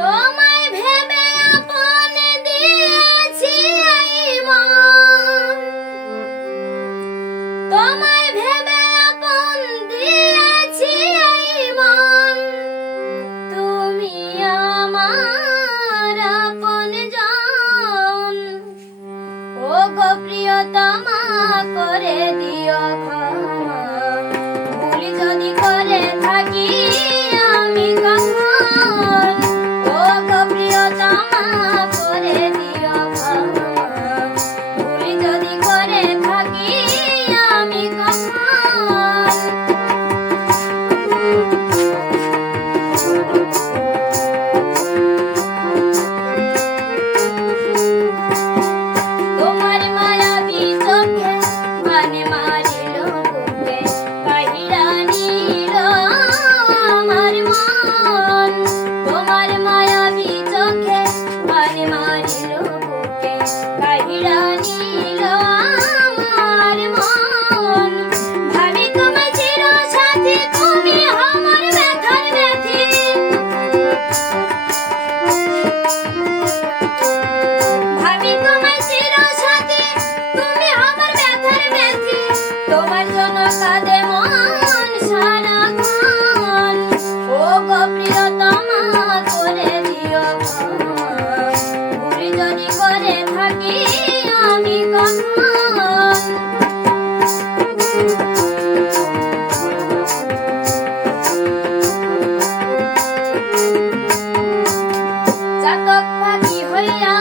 তোমায় ভেবে আপন দিয়েছি এই মন, তোমায় ভেবে আপন দিয়েছি এই মন, তুমি আমার আপনজন। ও গো প্রিয়তমা করে দিও ক্ষমা, ভুল যদি করে থাকি আমি কখন। ও গো প্রিয়তমা করে দিও ক্ষমা, ভুল যদি করে থাকি আমি কখন। তোমার মায়াবী চোখে মানে মারিল বুকে, কাহিরা নিল আমার মন। তোমার মায়াবী চোখে মানে মারিল বুকে, কাহিরা নিল আমার মন। ভাবি তোমায় চিরসাথী, তুমি আমার ব্যথার ব্যথী। ভাবি তোমায় চিরসাথী, তুমি আমার ব্যথার ব্যথী। তোমার জন্য কাঁদে মন সারাক্ষণ। ও গো প্রিয়তমা করে দিও ক্ষমা, ভুল যদি করে থাকি আমি কখন। চাতক পাখি হইয়া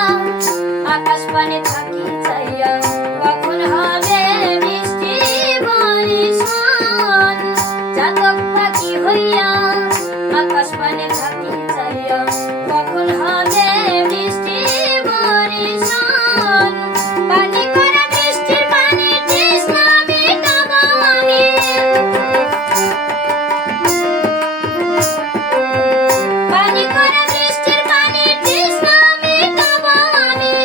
আকাশ পানে থাকি চাইয়া, কখন হবে বৃষ্টি বর্ষণ। চাতক পাখি হইয়া আকাশ পানে থাকি চাইয়া, কখন হবে বৃষ্টি বর্ষণ। পানি করা বৃষ্টির পানি তৃষ্ণা মিটাবো আমি। পানি করা বৃষ্টির পানি তৃষ্ণা মিটাবো আমি।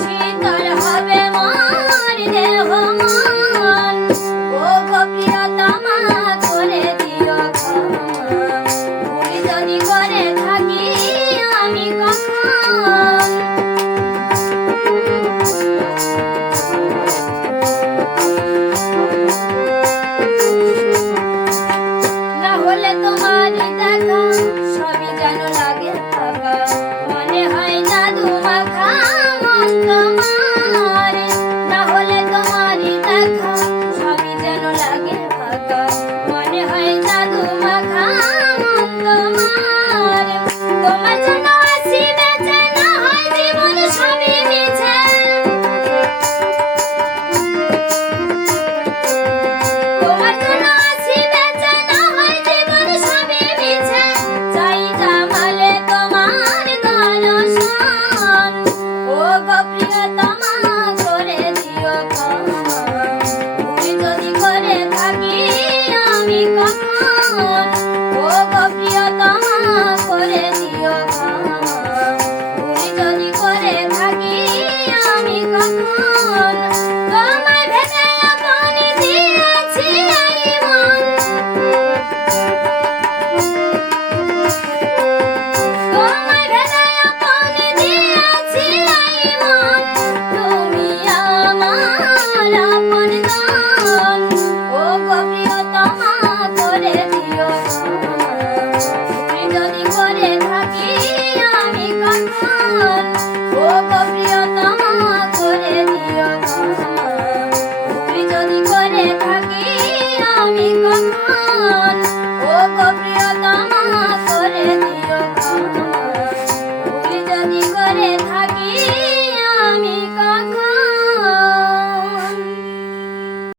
শীতল হবে মোর দেহ মন। ও গো প্রিয়তমা করে দিও ক্ষমা, ভুল যদি করে থাকি আমি কখন। না হলে তোমার দেখা সবই যেন লাগে ফাঁকা, মনে হয় জাদু মাখা মন তোমার। না হলে তোমার দেখা সবই যেন লাগে ফাঁকা, মনে হয় জাদু মাখা মন তোমার। তোমার জন্য আছি বেঁচে, না হয় জীবন সবই মিছে। তোমার জন্য আছি বেঁচে, না হয় জীবন সবই মিছে। চাই জামালে তোমার দর্শন। ও গো প্রিয়তমা করে দিও ক্ষমা, ভুল যদি করে থাকি আমি কখন। ও গো প্রিয়তমা করে দিও ক্ষমা, ভুল যদি করে থাকি আমি কখন। তোমায় ভেবে আপন দিয়েছি এই মন, তোমায় ভেবে আপন দিয়েছি এই মন, তুমি আমার আপনজন। ও গো প্রিয়তমা করে দিও ক্ষমা, ভুল যদি করে থাকি আমি কখন। ও গো প্রিয়তমা করে দিও ক্ষমা, ভুল যদি করে থাকি আমি কখন। ও গো প্রিয়তমা করে দিও ক্ষমা, ভুল যদি করে থাকি